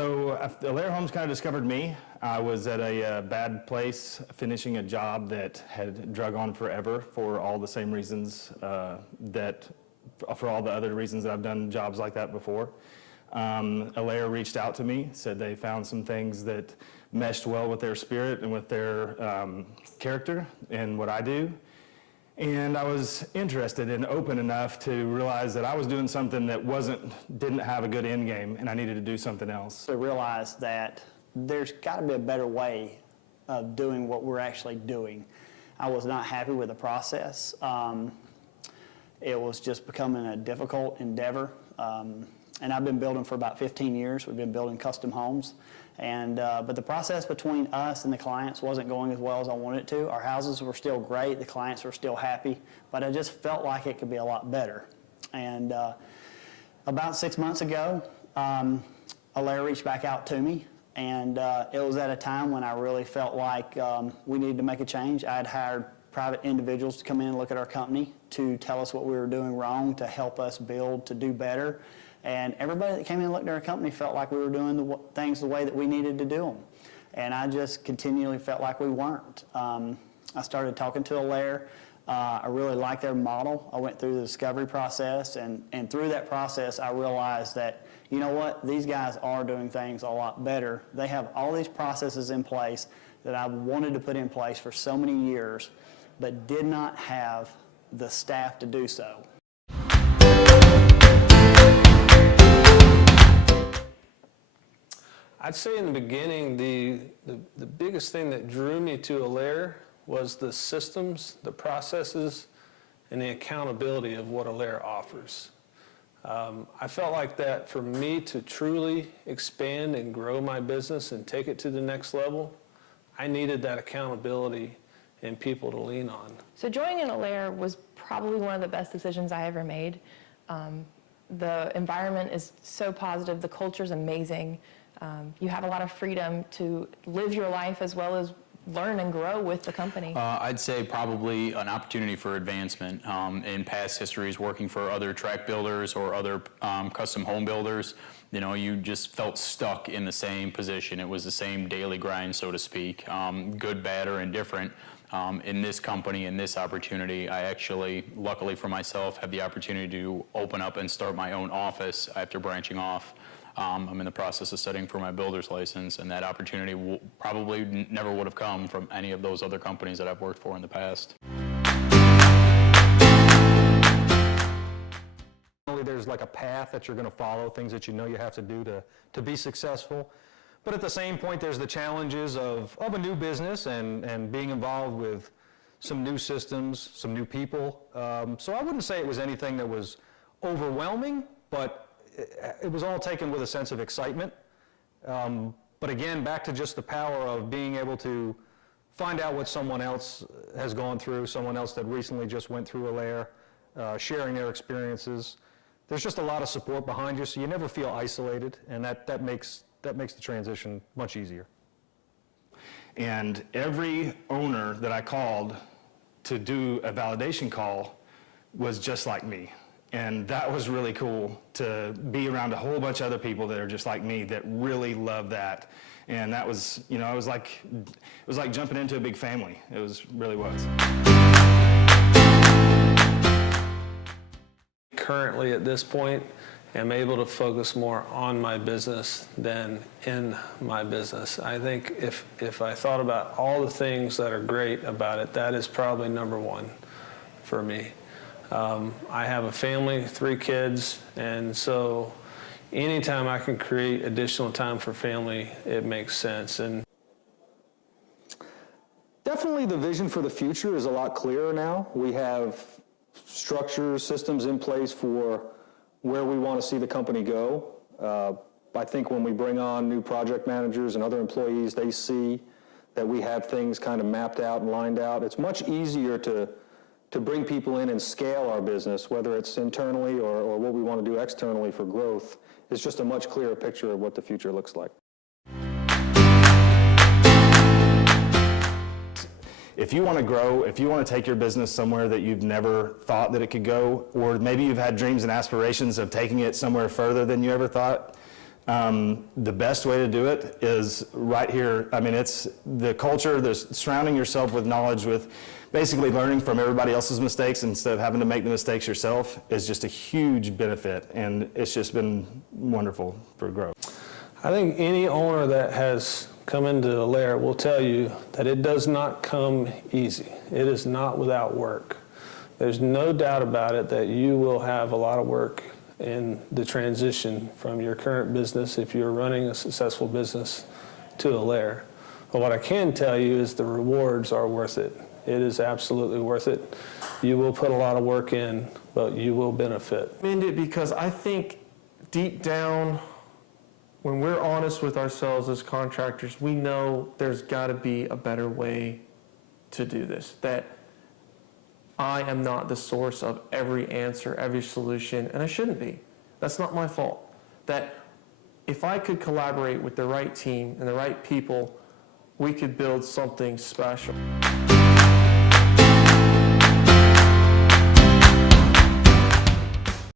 Alair Homes kind of discovered me. I was at a bad place, finishing a job that had drug on forever for all the same reasons for all the other reasons that I've done jobs like that before. Alair reached out to me, said they found some things that meshed well with their spirit and with their character and what I do. And I was interested and open enough to realize that I was doing something that didn't have a good end game, and I needed to do something else. To realize that there's got to be a better way of doing what we're actually doing. I was not happy with the process. It was just becoming a difficult endeavor. And I've been building for about 15 years. We've been building custom homes. But the process between us and the clients wasn't going as well as I wanted it to. Our houses were still great. The clients were still happy. But I just felt like it could be a lot better. And about 6 months ago, Alair reached back out to me. And it was at a time when I really felt like we needed to make a change. I had hired private individuals to come in and look at our company to tell us what we were doing wrong, to help us build, to do better. And everybody that came in and looked at our company felt like we were doing things the way that we needed to do them. And I just continually felt like we weren't. I started talking to Alair. I really liked their model. I went through the discovery process, and through that process, I realized that, you know what, these guys are doing things a lot better. They have all these processes in place that I've wanted to put in place for so many years, but did not have the staff to do so. I'd say in the beginning, the biggest thing that drew me to Alair was the systems, the processes, and the accountability of what Alair offers. I felt like that for me to truly expand and grow my business and take it to the next level, I needed that accountability and people to lean on. So joining Alair was probably one of the best decisions I ever made. The environment is so positive, the culture's amazing. You have a lot of freedom to live your life as well as learn and grow with the company. I'd say probably an opportunity for advancement. In past histories working for other track builders or other custom home builders, you know, you just felt stuck in the same position. It was the same daily grind, so to speak, good, bad, or indifferent. In this company, in this opportunity, I actually, luckily for myself, have the opportunity to open up and start my own office after branching off. I'm in the process of studying for my builder's license, and that opportunity probably never would have come from any of those other companies that I've worked for in the past. There's like a path that you're going to follow, things that you know you have to do to be successful. But at the same point, there's the challenges of a new business and being involved with some new systems, some new people. So I wouldn't say it was anything that was overwhelming, but it was all taken with a sense of excitement. But again, back to just the power of being able to find out what someone else has gone through, someone else that recently just went through Alair, sharing their experiences. There's just a lot of support behind you, so you never feel isolated, and that makes the transition much easier. And every owner that I called to do a validation call was just like me. And that was really cool to be around a whole bunch of other people that are just like me that really love that. And that was, you know, it was like jumping into a big family. It really was. Currently at this point, I'm able to focus more on my business than in my business. I think if I thought about all the things that are great about it, that is probably number one for me. I have a family, 3 kids, and so anytime I can create additional time for family, it makes sense. And definitely the vision for the future is a lot clearer now. We have structures, systems in place for where we want to see the company go. I think when we bring on new project managers and other employees, they see that we have things kind of mapped out and lined out. It's much easier to bring people in and scale our business, whether it's internally or what we want to do externally for growth. It's just a much clearer picture of what the future looks like. If you want to grow, if you want to take your business somewhere that you've never thought that it could go, or maybe you've had dreams and aspirations of taking it somewhere further than you ever thought, The best way to do it is right here. I mean, it's the culture, there's surrounding yourself with knowledge, with basically learning from everybody else's mistakes instead of having to make the mistakes yourself is just a huge benefit, and it's just been wonderful for growth. I think any owner that has come into Alair will tell you that it does not come easy. It is not without work. There's no doubt about it that you will have a lot of work in the transition from your current business, if you're running a successful business, to Alair. But what I can tell you is the rewards are worth it. It is absolutely worth it. You will put a lot of work in, but you will benefit. I recommend it because I think deep down, when we're honest with ourselves as contractors, we know there's got to be a better way to do this. That I am not the source of every answer, every solution, and I shouldn't be. That's not my fault. That if I could collaborate with the right team and the right people, we could build something special.